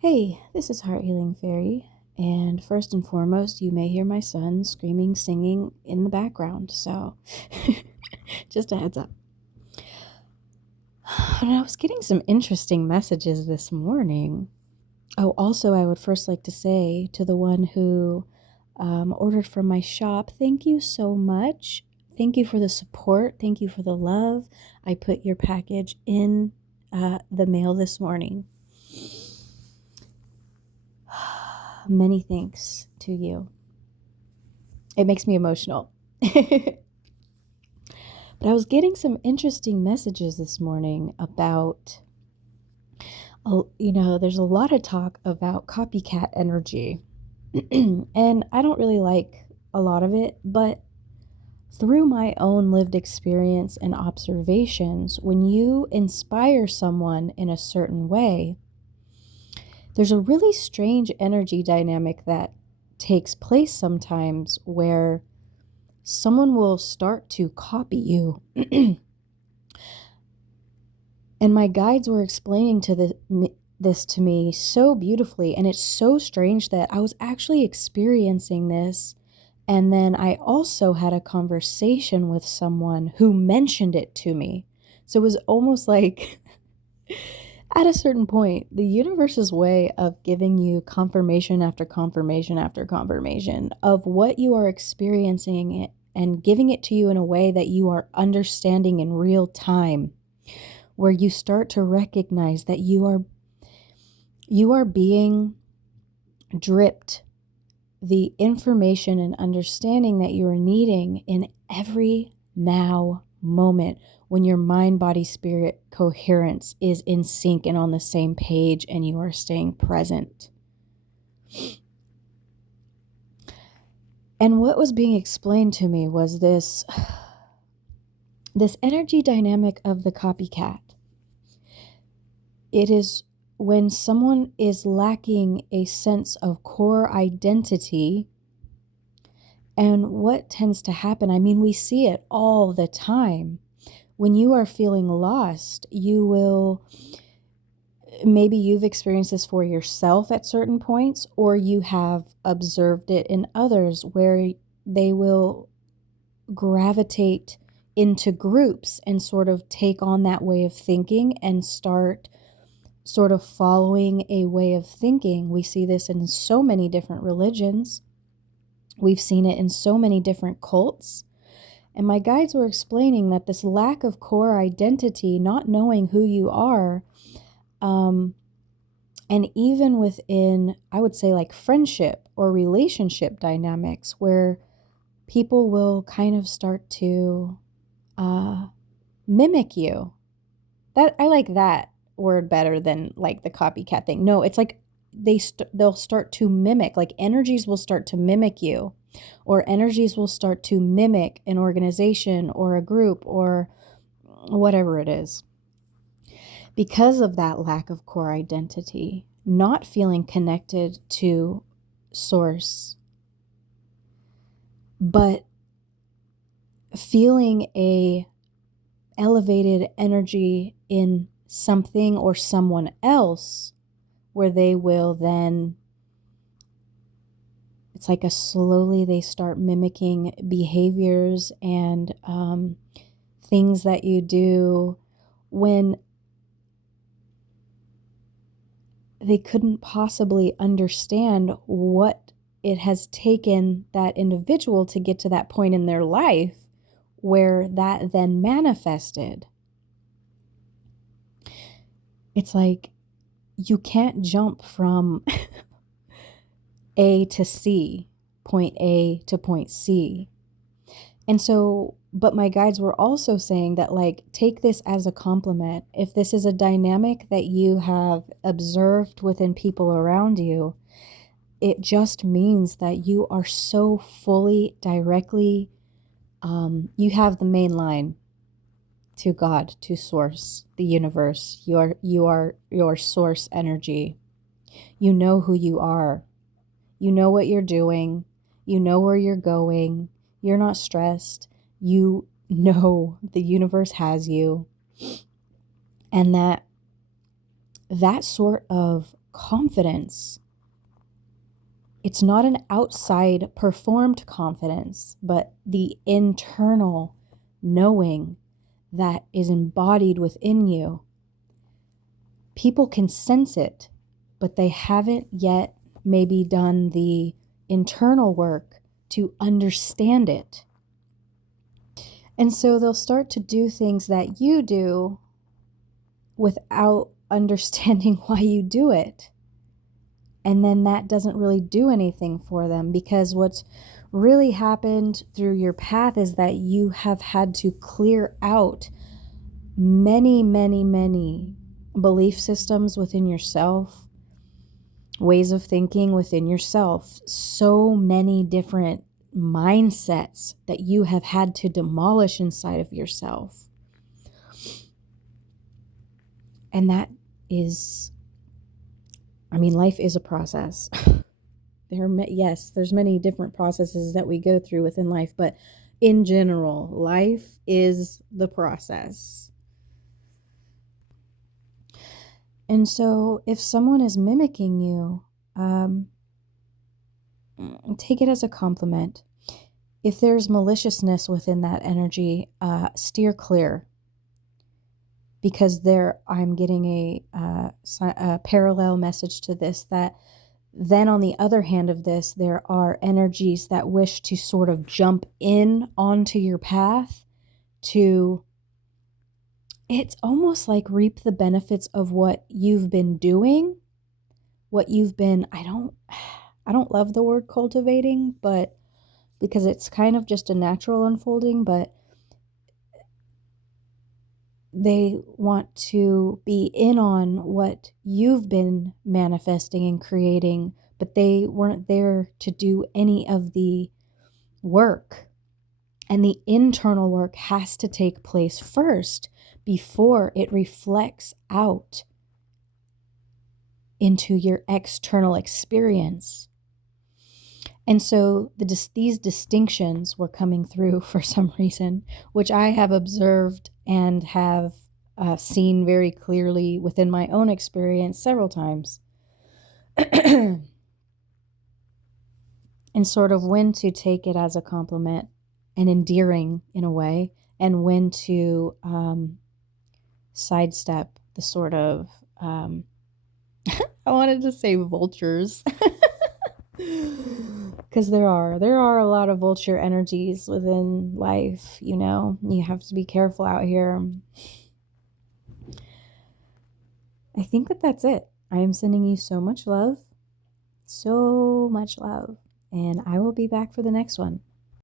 Hey, this is Heart Healing Fairy, and first and foremost, you may hear my son screaming, singing in the background, so just a heads up. And I was getting some interesting messages this morning. Oh, also, I would first like to say to the one who ordered from my shop, thank you so much. Thank you for the support. Thank you for the love. I put your package in the mail this morning. Many thanks to you. It makes me emotional. But I was getting some interesting messages this morning about, there's a lot of talk about copycat energy. And I don't really like a lot of it, but through my own lived experience and observations, when you inspire someone in a certain way, there's a really strange energy dynamic that takes place sometimes where someone will start to copy you. And my guides were explaining this to me so beautifully, and it's so strange that I was actually experiencing this, and then I also had a conversation with someone who mentioned it to me. So it was almost like at a certain point, the universe's way of giving you confirmation after confirmation after confirmation of what you are experiencing and giving it to you in a way that you are understanding in real time, where you start to recognize that you are being dripped the information and understanding that you're needing in every now moment, when your mind, body, spirit coherence is in sync and on the same page, and you are staying present. And what was being explained to me was this energy dynamic of the copycat. It is when someone is lacking a sense of core identity. And what tends to happen, I mean, we see it all the time. When you are feeling lost, maybe you've experienced this for yourself at certain points, or you have observed it in others where they will gravitate into groups and sort of take on that way of thinking and start sort of following a way of thinking. We see this in so many different religions. We've seen it in so many different cults. And my guides were explaining that this lack of core identity, not knowing who you are, and even within, I would say, like friendship or relationship dynamics, where people will kind of start to mimic you. That I like that word better than like the copycat thing. No, it's like they'll start to mimic, like energies will start to mimic you, or energies will start to mimic an organization or a group or whatever it is. Because of that lack of core identity, not feeling connected to source, but feeling a elevated energy in something or someone else, where they will then, it's like slowly they start mimicking behaviors and things that you do when they couldn't possibly understand what it has taken that individual to get to that point in their life where that then manifested. It's like you can't jump from A to C, point A to point C. And so, but my guides were also saying that, like, take this as a compliment. If this is a dynamic that you have observed within people around you, it just means that you are so fully, directly, you have the main line to God, to source, the universe. You are your source energy. You know who you are. You know what you're doing. You know where you're going. You're not stressed. You know the universe has you. And that sort of confidence. It's not an outside performed confidence, but the internal knowing that is embodied within you. People can sense it, but they haven't yet maybe done the internal work to understand it. And so they'll start to do things that you do without understanding why you do it. And then that doesn't really do anything for them, because what's really happened through your path is that you have had to clear out many, many, many belief systems within yourself, ways of thinking within yourself, so many different mindsets that you have had to demolish inside of yourself. And that is, life is a process. There's many different processes that we go through within life, but in general, life is the process. And so if someone is mimicking you, take it as a compliment. If there's maliciousness within that energy, steer clear. Because I'm getting a parallel message to this, that then on the other hand of this, there are energies that wish to sort of jump in onto your path to, it's almost like reap the benefits of what you've been doing, what you've been, I don't love the word cultivating, but because it's kind of just a natural unfolding, but they want to be in on what you've been manifesting and creating, but they weren't there to do any of the work. And the internal work has to take place first before it reflects out into your external experience. And so these distinctions were coming through for some reason, which I have observed and have seen very clearly within my own experience several times. And sort of when to take it as a compliment and endearing in a way, and when to sidestep the sort of, I wanted to say vultures. Because there are a lot of vulture energies within life, you have to be careful out here. I think that's it. I am sending you so much love, and I will be back for the next one.